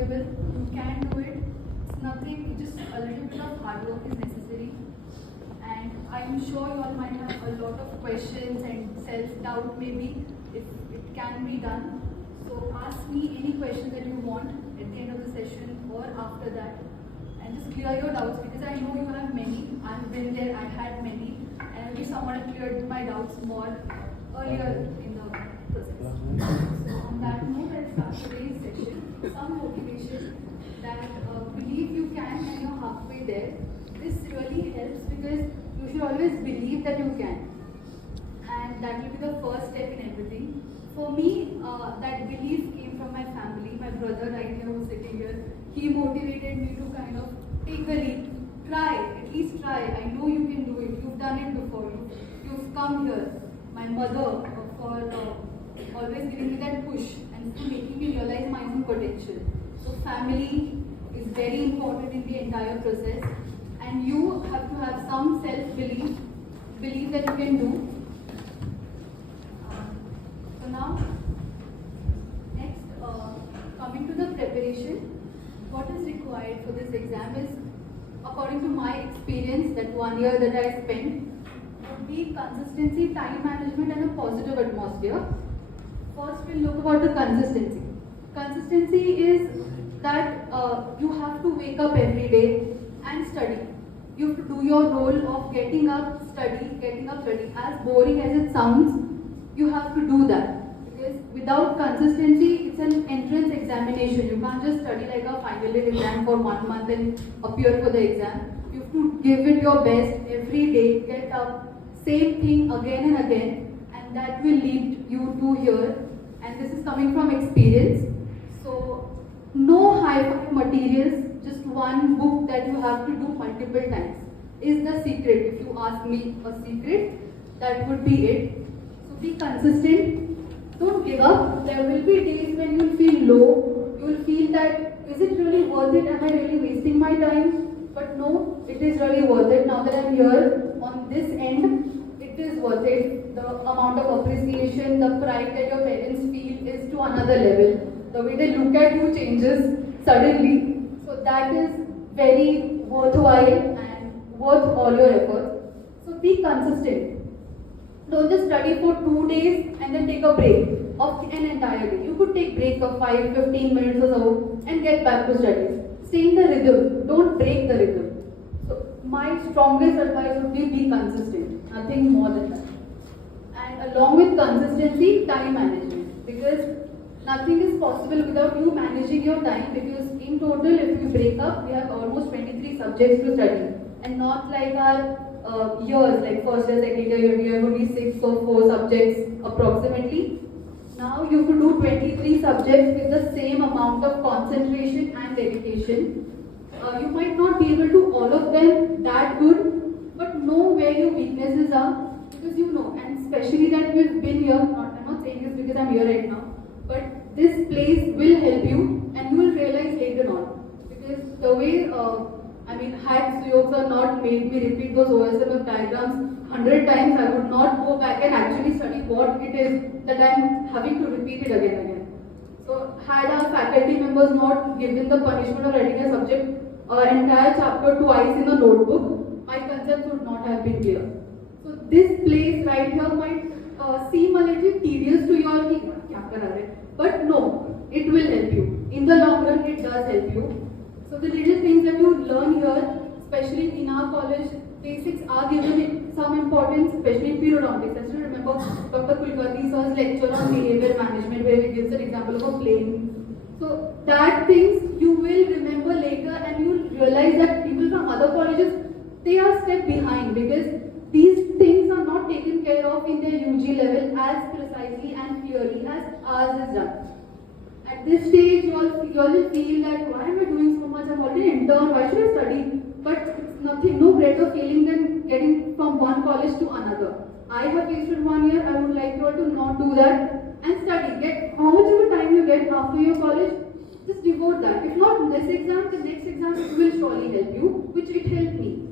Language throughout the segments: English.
doable. You can do it. It's nothing, just a little bit of hard work is necessary. And I'm sure you all might have a lot of questions and self-doubt maybe if it can be done. So ask me any questions that you want at the end of the session or after that. And just clear your doubts because I know you have many. I've been there, I had many. And I wish someone had cleared my doubts more earlier in the process. So on that note, I'll start today's session. Some motivation that believe you can and you're halfway there. This really helps because you should always believe that you can. And that will be the first step in everything. For me, that belief came from my family. My brother right here who's sitting here, he motivated me to kind of take a leap. Try, at least try. I know you can do it. You've done it before. You've come here. My mother for always giving me that push and for making me realize my own potential. So family is very important in the entire process. And you have to have some self-belief, believe that you can do. So now, next, coming to the preparation, what is required for this exam is, according to my experience, that 1 year that I spent, would be consistency, time management and a positive atmosphere. First, we'll look about the consistency. Consistency is that you have to wake up every day and study. You have to do your role of getting up, study. As boring as it sounds, you have to do that. Because without consistency, it's an entrance examination. You can't just study like a final year exam for 1 month and appear for the exam. You have to give it your best every day, get up, same thing again and again, and that will lead you to here. And this is coming from experience. So, no high-five materials, just one book that you have to do multiple times is the secret. If you ask me a secret, that would be it. So be consistent, don't give up. There will be days when you will feel low, you will feel that, is it really worth it? Am I really wasting my time? But no, it is really worth it. Now that I'm here on this end, it is worth it. The amount of appreciation, the pride that your parents feel is to another level. The way they look at you changes suddenly. So that is very worthwhile and worth all your efforts. So be consistent. Don't just study for 2 days and then take a break of an entire day. You could take breaks of 5-15 minutes or so and get back to studies. Stay in the rhythm. Don't break the rhythm. So my strongest advice would be consistent. Nothing more than that. And along with consistency, time management. Because nothing is possible without you managing your time, because in total, if you break up, we have almost 23 subjects to study. And not like our years, like first year, second year, we have only 6 or 4 subjects approximately. Now you have to do 23 subjects with the same amount of concentration and dedication. You might not be able to all of them that good, but know where your weaknesses are, because you know, and especially that we've been here, I'm not saying this because I'm here right now, but this place will help you and you will realize later on. Because the way, had Suyog sir not made me repeat those OSMF diagrams 100 times, I would not go back and actually study what it is that I'm having to repeat it again and again. So had our faculty members not given the punishment of writing a subject entire chapter twice in a notebook, my concepts would not have been clear. So this place right here might seem a little tedious to you all, but no, it will help you. In the long run, it does help you. So the little things that you learn here, especially in our college, basics are given some importance, especially in periodontics. I still remember Dr. Kulkarni sir's lecture on behavior management, where he gives an example of a plane. So that things you will remember later, and you will realize that people from other colleges, they are a step behind, because these things are not taken care of in their UG level as precisely and clearly as ours is done. At this stage, you all will feel that, why am I doing so much? I'm already intern, why should I study? But it's nothing, no greater feeling than getting from one college to another. I have wasted 1 year, I would like you all to not do that and study. Get how much of a time you get after your college, just devote that. If not this exam, the next exam will surely help you, which it helped me.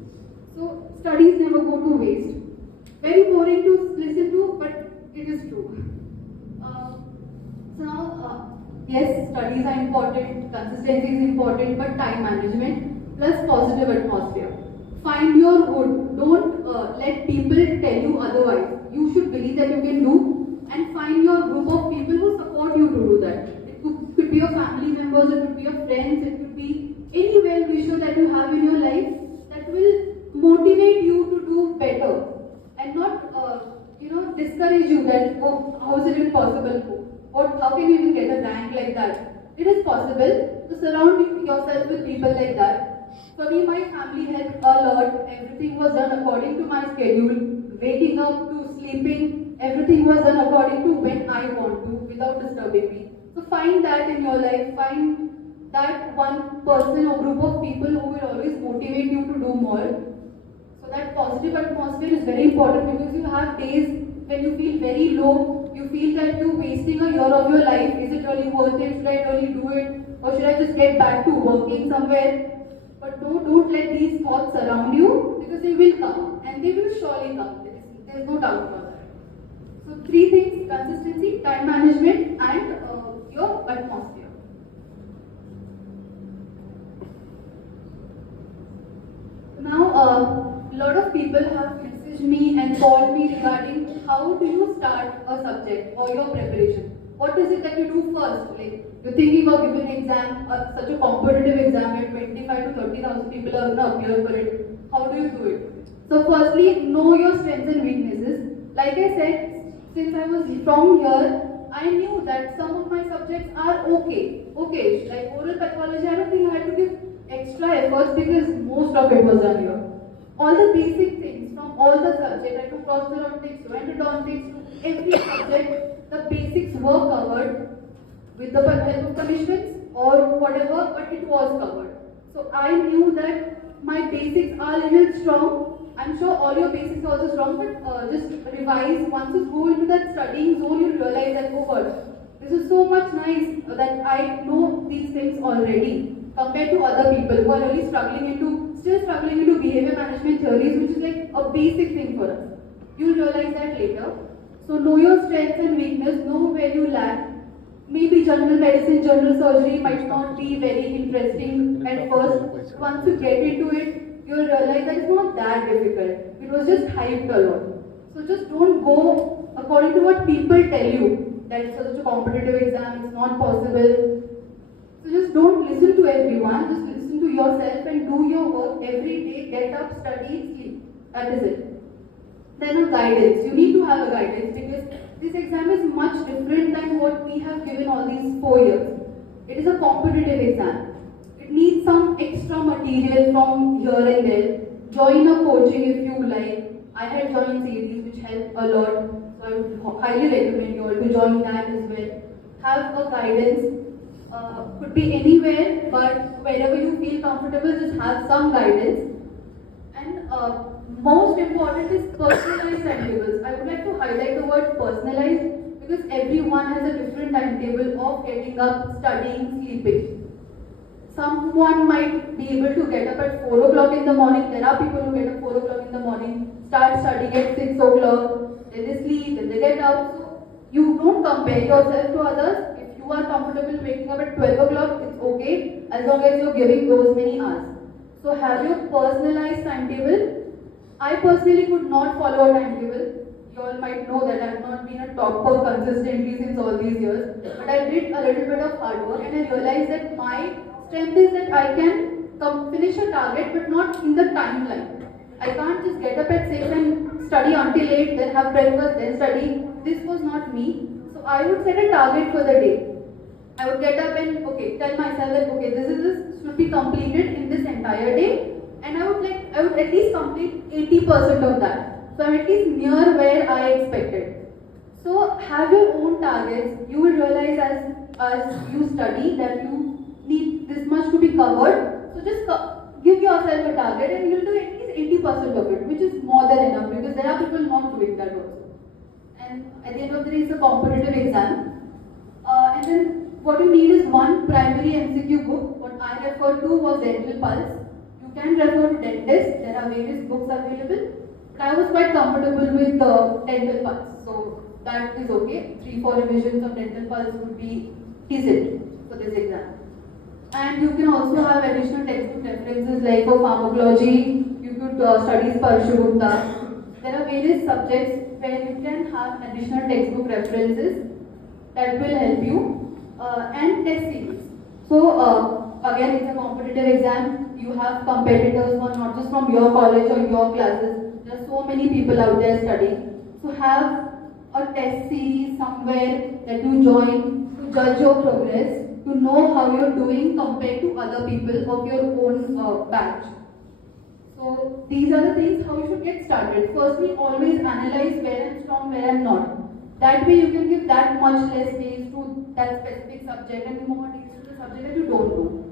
So studies never go to waste. Very boring to listen to, but it is true. So now, Yes, studies are important, consistency is important, but time management plus positive atmosphere. Find your good. Don't let people tell you otherwise. You should believe that you can do, and find your group of people who support you to do that. It could be your family members, it could be your friends, it could be any well-wisher that you have in your life that will motivate you to do better and not discourage you that, oh, how is it even possible? How can you even get a rank like that? It is possible to surround yourself with people like that. For me, my family helped a lot. Everything was done according to my schedule. Waking up to sleeping, everything was done according to when I want to, without disturbing me. So find that in your life. Find that one person or group of people who will always motivate you to do more. So that positive atmosphere is very important, because you have days when you feel very low, you feel that you're wasting a year of your life. Is it really worth it? Should I really do it? Or should I just get back to working somewhere? But no, don't let these thoughts surround you, because they will come and they will surely come. There's no doubt about that. So three things: consistency, time management, and your atmosphere. Now, a lot of people have messaged me and called me regarding how do you start a subject or your preparation. What is it that you do first? Like, you're thinking of giving an exam, such a competitive exam where 25 to 30,000 people are going to appear for it. How do you do it? So, firstly, know your strengths and weaknesses. Like I said, since I was from here, I knew that some of my subjects are okay. Like oral pathology, I don't think I had to give extra efforts because most of it was done here. All the basic things from all the subjects, I took prosthodontics to endodontics to every subject, the basics were covered with the help of punishments or whatever, but it was covered. So I knew that my basics are a little strong. I'm sure all your basics are also strong, but just revise. Once you go into that studying zone, you'll realize that, oh God, this is so much nice that I know these things already compared to other people who are really still struggling into behavior management theories, which is like a basic thing for us. You'll realize that later. So know your strengths and weakness, know where you lack. Maybe general medicine, general surgery might not be very interesting at first. Once you get into it, you'll realize that it's not that difficult. It was just hyped a lot. So just don't go according to what people tell you, that it's such a competitive exam, it's not possible. So just don't listen to everyone, just listen to yourself and do your work every day, get up, study, sleep. That is it. Then a guidance. You need to have a guidance, because this exam is much different than what we have given all these 4 years. It is a competitive exam. It needs some extra material from here and there. Join a coaching if you like. I had joined series which helped a lot. So I would highly recommend you all to join that as well. Have a guidance. Could be anywhere, but wherever you feel comfortable, just have some guidance. And most important is personalized timetables. I would like to highlight the word personalized, because everyone has a different timetable of getting up, studying, sleeping. Someone might be able to get up at 4 o'clock in the morning. There are people who get up 4 o'clock in the morning, start studying at 6 o'clock, then they sleep, then they get up. So you don't compare yourself to others. If you are comfortable waking up at 12 o'clock, it's okay, as long as you're giving those many hours. So have your personalized timetable. I personally could not follow a timetable. You all might know that I have not been a topper consistently since all these years. But I did a little bit of hard work, and I realized that my strength is that I can finish a target, but not in the timeline. I can't just get up at 6 and study until 8, then have breakfast, then study. This was not me. So I would set a target for the day. I would get up and tell myself that this should be completed in this entire day, and I would at least complete 80% of that. So I'm at least near where I expected. So have your own targets. You will realize as you study that you need this much to be covered. So just give yourself a target, and you'll do at least 80% of it, which is more than enough, because there are people not doing that also. And at the end of the day, it's a competitive exam. And then what you need is one primary MCQ book. What I referred to was Dental Pulse. You can refer to dentist. There are various books available. But I was quite comfortable with Dental Pulse. So that is okay. 3-4 revisions of Dental Pulse would be TCET for this exam. And you can also have additional textbook references like for pharmacology, you could study Sparsha Gupta. There are various subjects where you can have additional textbook references that will help you and test series. So again, it's a competitive exam. You have competitors who are not just from your college or your classes. There are so many people out there studying. So have a test series somewhere that you join to judge your progress, to know how you're doing compared to other people of your own batch. So these are the things how you should get started. Firstly, always analyze where I'm strong, where I'm not. That way you can give that much less days to that specific subject and more days to the subject that you don't know.